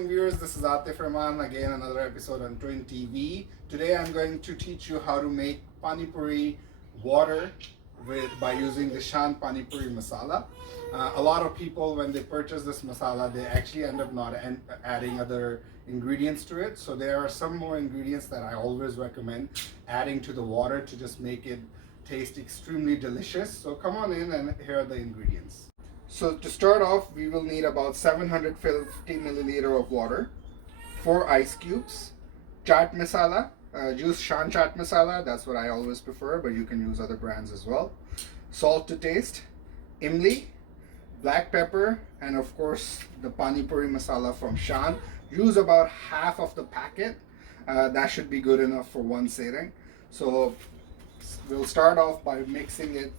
morning viewers, this is Atif Rahman, again another episode on Twin TV. Today I'm going to teach you how to make Pani Puri water by using the Shan Pani Puri masala. A lot of people, when they purchase this masala, they actually end up not adding other ingredients to it. So there are some more ingredients that I always recommend adding to the water to just make it taste extremely delicious. So come on in, and here are the ingredients. So to start off, we will need about 750 milliliter of water, 4 ice cubes, chaat masala, use Shan chaat masala, that's what I always prefer, but you can use other brands as well, salt to taste, imli, black pepper, and of course the Pani Puri masala from Shan. Use about half of the packet, that should be good enough for one serving. So we'll start off by mixing it.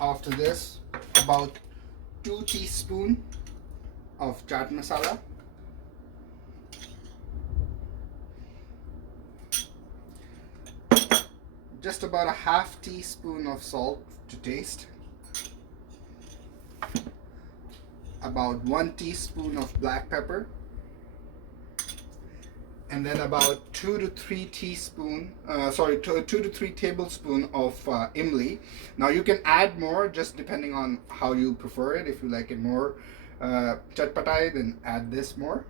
After this, about 2 teaspoons of chaat masala, just about a half teaspoon of salt to taste, about 1 teaspoon of black pepper, and then about 2 to 3 tablespoons of imli. Now you can add more just depending on how you prefer it. If you like it more chatpatai, then add this more.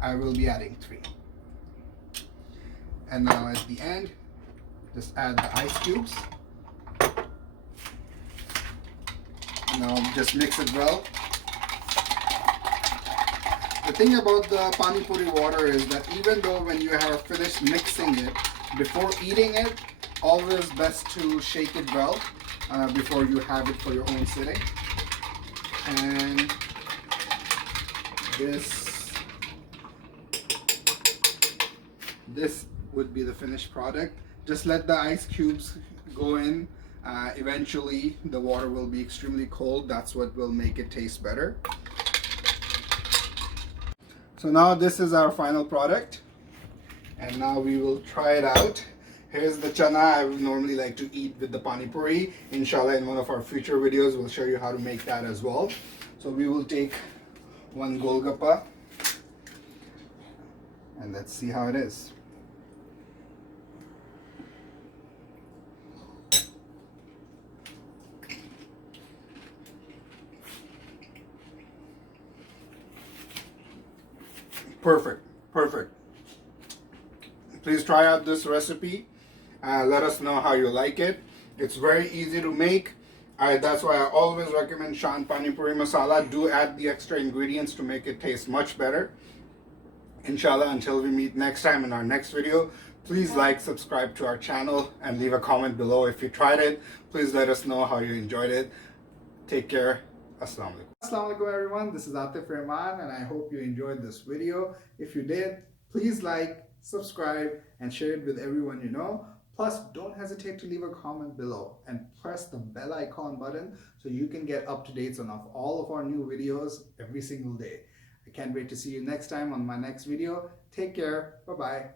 I will be adding 3. And now at the end, just add the ice cubes. Now just mix it well. The thing about the Pani Puri water is that even though when you have finished mixing it, before eating it, always best to shake it well before you have it for your own sitting. And this would be the finished product. Just let the ice cubes go in. Eventually the water will be extremely cold. That's what will make it taste better. So now this is our final product, and now we will try it out. Here's the chana I would normally like to eat with the Pani Puri. Inshallah, in one of our future videos, we'll show you how to make that as well. So we will take 1 golgappa, and let's see how it is. Perfect. Please try out this recipe. Let us know how you like it. It's very easy to make. That's why I always recommend Shan Pani Puri masala. Do add the extra ingredients to make it taste much better. Inshallah, until we meet next time in our next video, please like, subscribe to our channel, and leave a comment below if you tried it. Please let us know how you enjoyed it. Take care. Assalamu alaikum. Assalamu alaikum everyone, this is Atif Rahman, and I hope you enjoyed this video. If you did, please like, subscribe, and share it with everyone you know. Plus, don't hesitate to leave a comment below and press the bell icon button so you can get up-to-dates on all of our new videos every single day. I can't wait to see you next time on my next video. Take care. Bye-bye.